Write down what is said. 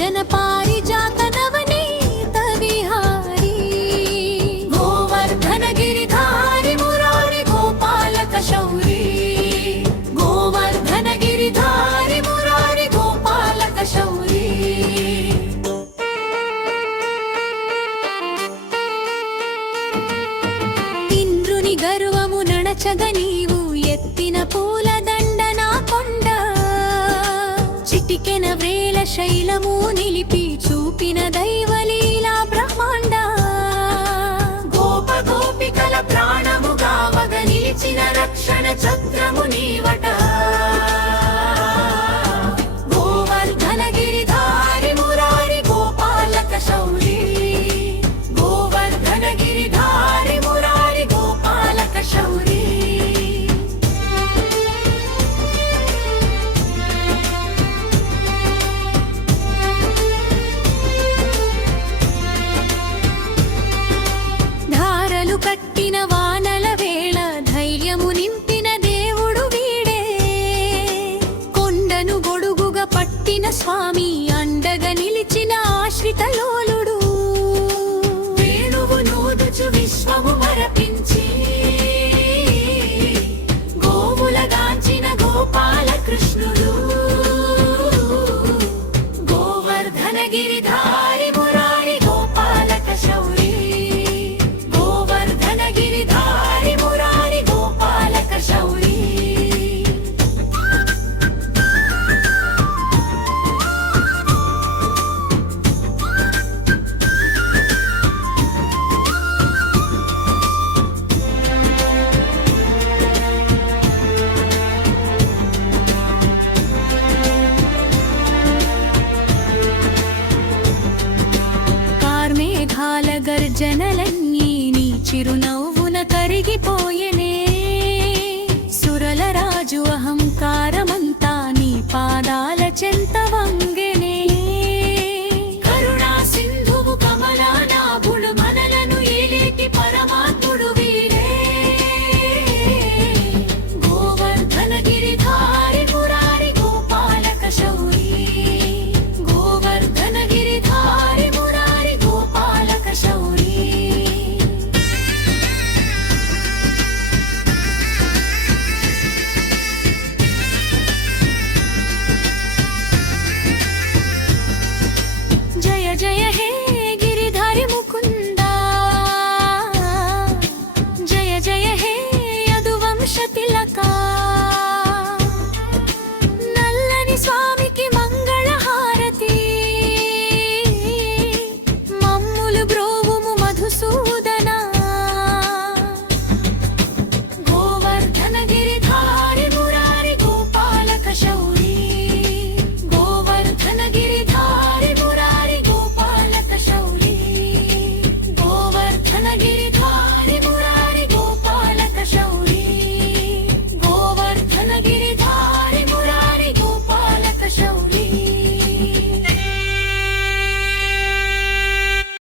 భజన పారిజాత నవనీత విహారీ గోవర్ధన గిరిధారి మురారి గోపాలక శౌరీ గోవర్ధన గిరిధారి మురారి గోపాలక శౌరీ ఇంద్రుని గర్వము నడచగ నీవు ఎత్తిన పూల దండనా కొండ చిటికెన వ్రేల శైలము నిలిపి చూపిన దైవలీలా బ్రహ్మాండ గోప గోపికల ప్రాణముగా వగ నిలిచిన రక్షణ చక్రము నీవట గోవర్ధన గిరిధారి మురారి గోపాలక శౌరీ గోవర్ధన గిరిధారి మురారి గోపాలక శౌరీ కట్టిన వానల వేళ ధైర్యము నింపిన దేవుడు వీడే కొండను గొడుగుగా పట్టిన స్వామి అండగా నిలిచిన ఆశ్రిత లోలుడు వేణువు నూదుచు విశ్వము మరపించి గోవులగాంచిన గోపాల కృష్ణుడు గోవర్ధన గిరిధారి మురారి గోపాలక శౌరీ గిరిధారి మురారి గోపాలక శౌరీ కార్మేఘాల గర్జనలన్నీ నీ చిరునవ్వున కరిగిపోయెనే